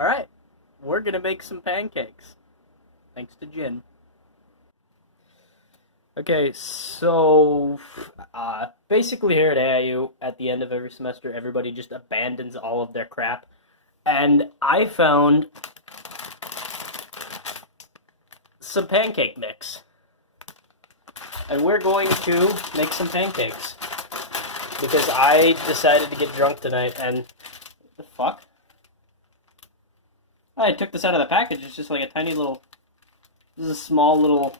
Alright, we're gonna make some pancakes. Thanks to Jin. Okay, so basically here at AIU, at the end of every semester, everybody just abandons all of their crap. And I found some pancake mix. And we're going to make some pancakes. Because I decided to get drunk tonight and... What the fuck? I took this out of the package. It's just like a tiny little... This is a small little...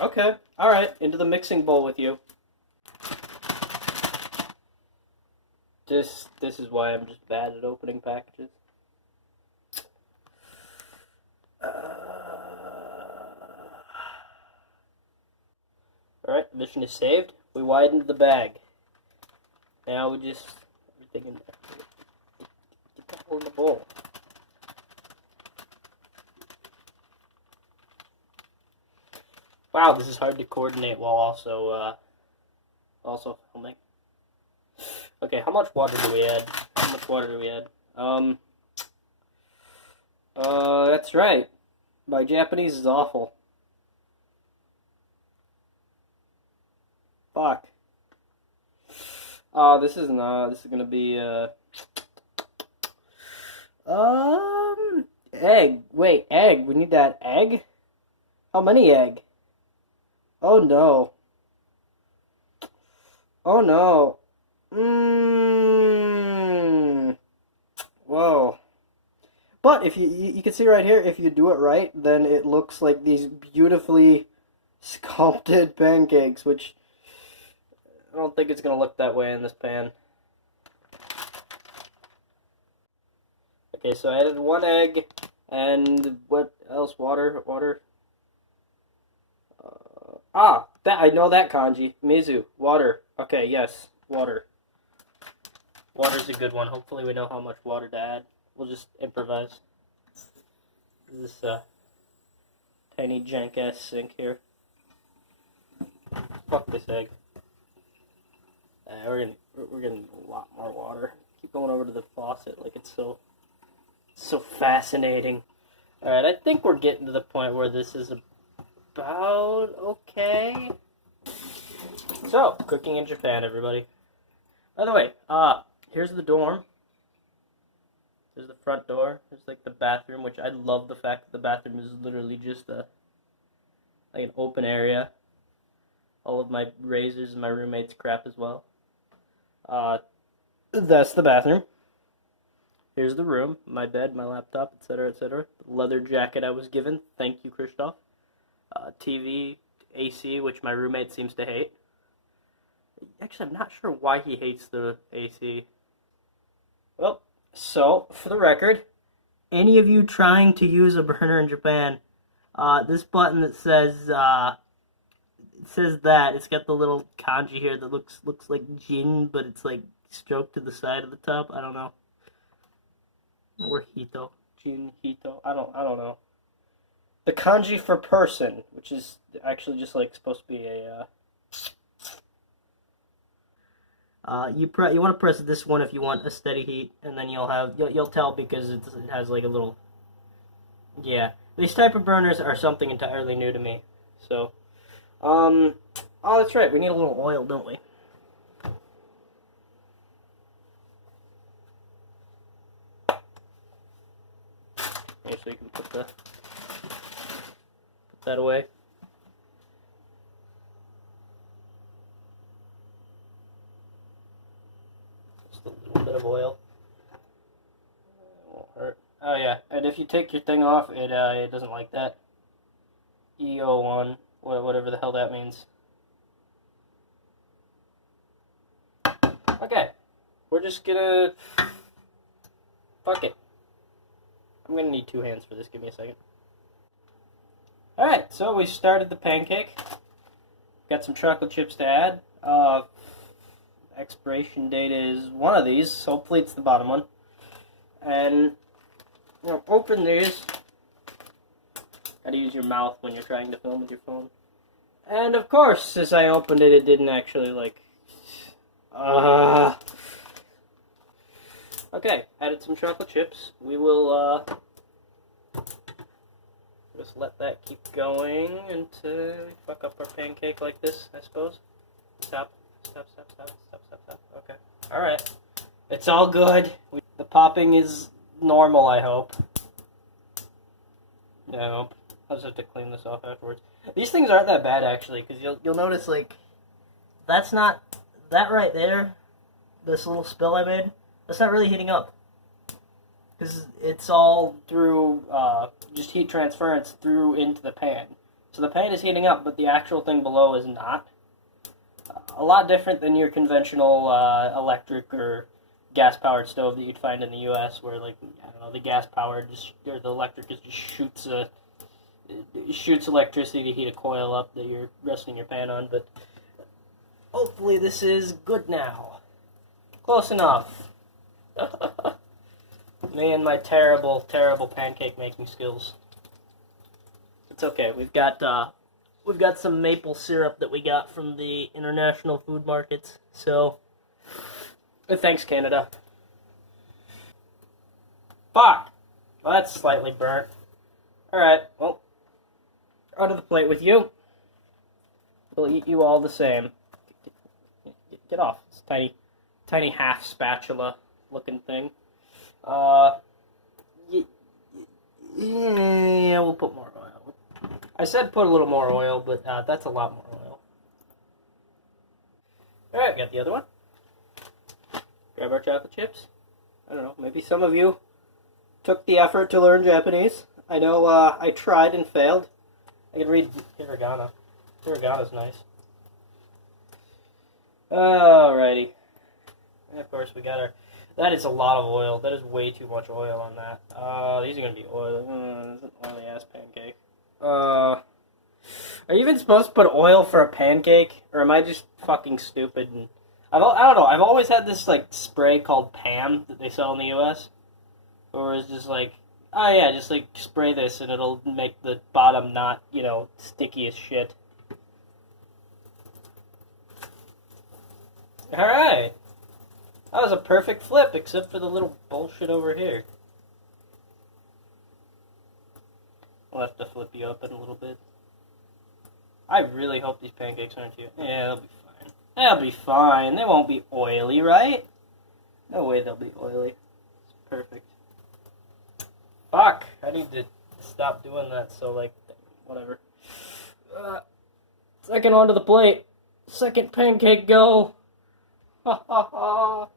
Okay, alright. Into the mixing bowl with you. This is why I'm just bad at opening packages. Alright, mission is saved. We widened the bag. Now we just... Everything in there. Get that hole in the bowl. Wow, this is hard to coordinate while also filming. Okay, how much water do we add? That's right. My Japanese is awful. Fuck. This is gonna be, egg. Wait, egg. We need that egg? How many egg? Oh no. Oh no. Whoa. But if you can see right here, if you do it right, then it looks like these beautifully sculpted pancakes, which I don't think it's gonna look that way in this pan. Okay, so I added one egg, and what else? Water. I know that kanji. Mizu, water. Okay, yes, water. Water's a good one. Hopefully we know how much water to add. We'll just improvise. This tiny jank-ass sink here. Fuck this egg. We're getting a lot more water. Keep going over to the faucet like it's so fascinating. Alright, I think we're getting to the point where this is about okay. So, cooking in Japan, everybody. By the way, here's the dorm. There's the front door. There's like the bathroom, which I love the fact that the bathroom is literally just like an open area. All of my razors and my roommate's crap as well. That's the bathroom. Here's the room, my bed, my laptop, etc., etc. The leather jacket I was given. Thank you, Christoph. TV, AC, which my roommate seems to hate. Actually, I'm not sure why he hates the AC. Well, so, for the record, any of you trying to use a burner in Japan, this button that says, it's got the little kanji here that looks like Jin, but it's like stroked to the side of the top. I don't know. Or Hito. Jin, Hito. I don't know. The kanji for person, which is actually just like supposed to be a, you want to press this one if you want a steady heat, and then you'll tell because it has like a little, yeah. These type of burners are something entirely new to me. So, oh, that's right. We need a little oil, don't we? Here, so you can put that away. Just a little bit of oil. It won't hurt. Oh yeah, and if you take your thing off, it doesn't like that. EO1, whatever the hell that means. Okay, we're just gonna... Fuck it. I'm gonna need 2 hands for this, give me a second. Alright, so we started the pancake. Got some chocolate chips to add. Expiration date is one of these, hopefully it's the bottom one. And, open these. Gotta use your mouth when you're trying to film with your phone. And of course, as I opened it, it didn't actually, Okay, added some chocolate chips. We will just let that keep going until we fuck up our pancake like this, I suppose. Stop. Okay. Alright. It's all good. The popping is normal, I hope. No. I'll just have to clean this off afterwards. These things aren't that bad, actually, because you'll notice, like, that's not... That right there, this little spill I made, that's not really heating up. Because it's all through, just heat transference through into the pan. So the pan is heating up, but the actual thing below is not. A lot different than your conventional electric or gas-powered stove that you'd find in the U.S., where, like, I don't know, the gas-powered or the electric just shoots electricity to heat a coil up that you're resting your pan on. But hopefully this is good now. Close enough. Me and my terrible, terrible pancake making skills. It's okay. We've got some maple syrup that we got from the international food markets. So, thanks, Canada. Fuck! Well, that's slightly burnt. Alright, well, onto the plate with you. We'll eat you all the same. Get off. It's a tiny half spatula looking thing. Yeah, we'll put more oil. I said put a little more oil, but that's a lot more oil. Alright, got the other one. Grab our chocolate chips. I don't know, maybe some of you took the effort to learn Japanese. I know I tried and failed. I can read hiragana. Hiragana's nice. Alrighty. And of course, we got our... That is a lot of oil. That is way too much oil on that. These are going to be oily. It's an oily-ass pancake. Are you even supposed to put oil for a pancake? Or am I just fucking stupid? And I don't know. I've always had this, like, spray called Pam that they sell in the U.S. Or it's just like, oh yeah, just, like, spray this and it'll make the bottom not, you know, sticky as shit. Alright. That was a perfect flip, except for the little bullshit over here. I'll have to flip you up in a little bit. I really hope these pancakes aren't too... Yeah, they'll be fine. They'll be fine. They won't be oily, right? No way they'll be oily. It's perfect. Fuck! I need to stop doing that, so, like, whatever. Second onto the plate. Second pancake go. Ha ha ha.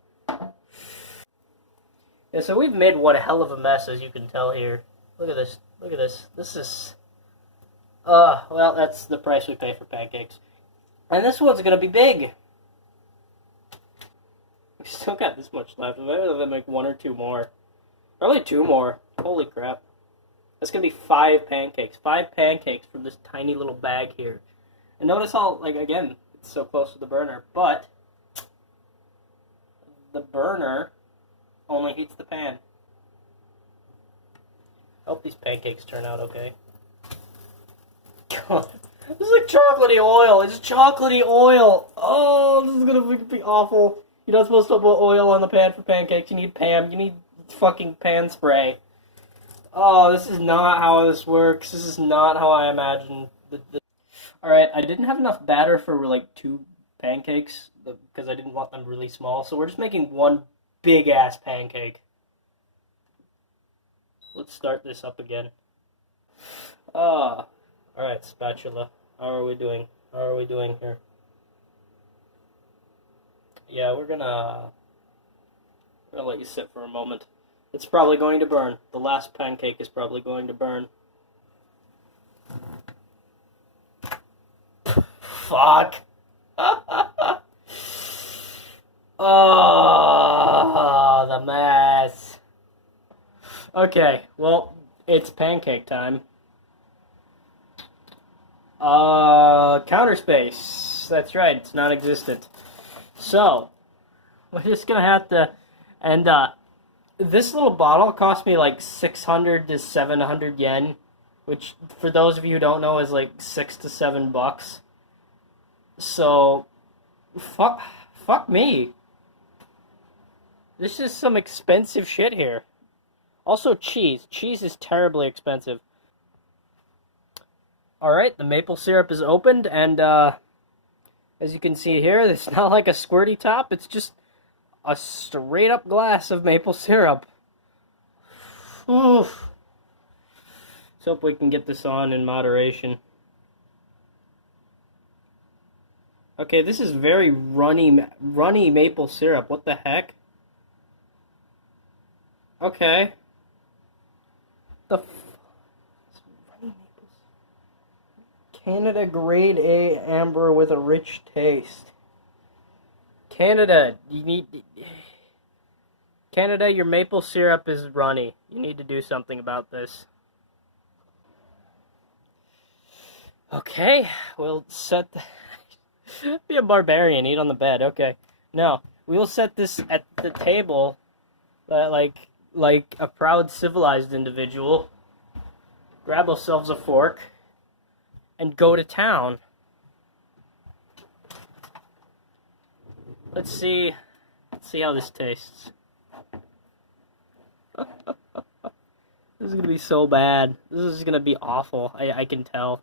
Yeah, so we've made one hell of a mess, as you can tell here. Look at this. Look at this. This is... well, that's the price we pay for pancakes. And this one's gonna be big. We still got this much left. Maybe I'll make one or two more. Probably two more. Holy crap. That's gonna be 5 pancakes. 5 pancakes from this tiny little bag here. And notice how, like, again, it's so close to the burner, but... the burner only heats the pan. I hope these pancakes turn out okay. God, this is like chocolatey oil. It's chocolatey oil. Oh, this is gonna be awful. You're not supposed to put oil on the pan for pancakes. You need Pam. You need fucking pan spray. Oh, this is not how this works. This is not how I imagined. Alright, I didn't have enough batter for like 2 pancakes because I didn't want them really small, so we're just making one big ass pancake. Let's start this up again. Alright, spatula. How are we doing? How are we doing here? Yeah, we're gonna let you sit for a moment. It's probably going to burn. The last pancake is probably going to burn. Fuck. Oh, the mess. Okay, well, it's pancake time. Counter space. That's right, it's non-existent. So, we're just gonna have to, and, this little bottle cost me like 600 to 700 yen, which, for those of you who don't know, is like $6 to $7. So, fuck me. This is some expensive shit here. Also cheese. Cheese is terribly expensive. Alright, the maple syrup is opened, and as you can see here, it's not like a squirty top, it's just a straight up glass of maple syrup. Oof. Let's hope we can get this on in moderation. Okay, this is very runny maple syrup. What the heck? Okay. The Canada Grade A Amber with a rich taste. Canada, Canada, your maple syrup is runny. You need to do something about this. Okay, we'll set be a barbarian, eat on the bed. Okay. No, we will set this at the table like a proud civilized individual. Grab ourselves a fork and go to town. Let's see how this tastes. This is gonna be so bad. This is gonna be awful. I can tell.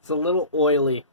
It's a little oily.